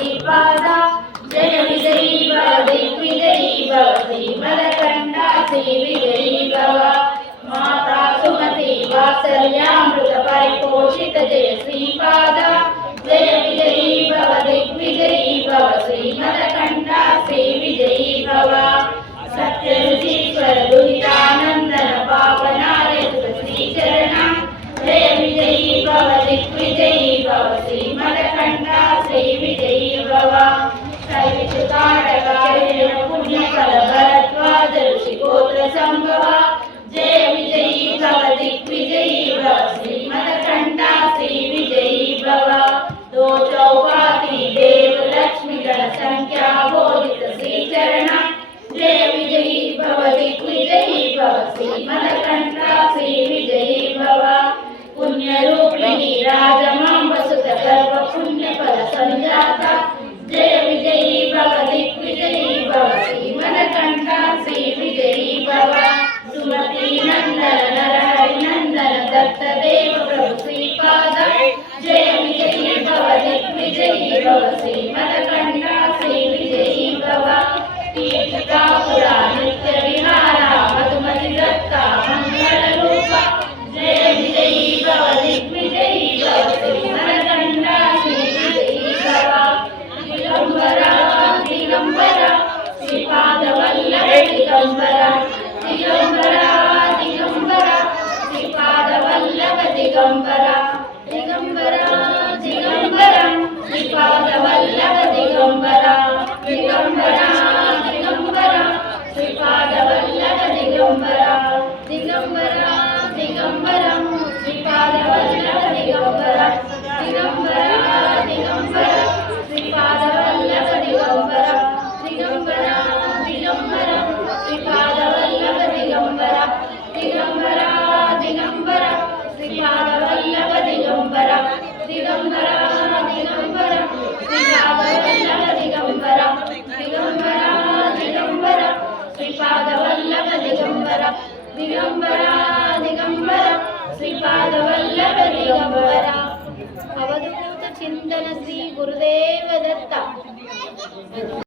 श्रीपाद जय विजयी भव दिग्विजयी भव श्रीमदकण्ठ श्रीविजयी भव माता सुमति वात्सल्यामृत परिपोषित जय श्रीपाद जय विजयी भव दिग्विजयी भव श्रीमदकण्ठ श्रीविजयी भव सत्यरुचीश्वर दुहितानन्दन पावनार्य श्रीचरण जय विजयी भव दिग्विजयी भव श्रीमदकण्ठ श्रीविजयी भव शैविचकारकारेण पुण्यफल भरद्वाज ऋषिगोत्र संभव जय विजयी भव दिग्विजयी भव श्रीमदकण्ठ श्रीविजयी भव दो चौपाती देव लक्ष्मी गण संख्या बोधित श्रीचरण जय विजयी भव दिग्विजयी भव श्रीमदकण्ठ श्रीविजयी भव पुण्यरूपिणी राजमांब सुत गर्भ पुण्यफल संजाता जय विजयी भव दिग्विजयी भव श्रीमदकण्ठ श्रीविजयी भव सुमति नंदन नरहरि नंदन दत्त देव प्रभु श्रीपाद जय विजयी भव दिग्विजयी भव श्रीमदकण्ठ श्रीविजयी भव कीर्तिकापुरा नित्य विहारा मधुमति दत्ता मंगल रूप जय विजयी भव दिग्विजयी भव श्रीमदकण्ठ श्रीविजयी भव दिगंबरा दिगंबरा श्रीपाद वल्लभ दिगंबरा दिगंबरा दिगंबरा श्रीपाद वल्लभ दिगंबरा दिगंबरा दिगंबरा श्रीपाद वल्लभ दिगंबरा दिगंबरा दिगंबरा श्रीपाद वल्लभ दिगंबरा दिगंबरा दिगंबरा श्रीपाद वल्लभ दिगंबरा दिगंबरा दिगंबरा श्रीपाद वल्लभ दिगंबरा दिगंबरा दिगंबरा श्रीपाद वल्लभ दिगंबरा दिगंबरा दिगंबरा श्रीपाद वल्लभ दिगंबरा दिगंबरा दिगंबरा श्रीपाद वल्लभ दिगंबरा दिगंबरा दिगंबरा श्रीपाद वल्लभ दिगंबरा दिगंबरा दिगंबरा श्रीपाद वल्लभ दिगंबरा अवधूत चिंतन श्री गुरुदेव दत्त।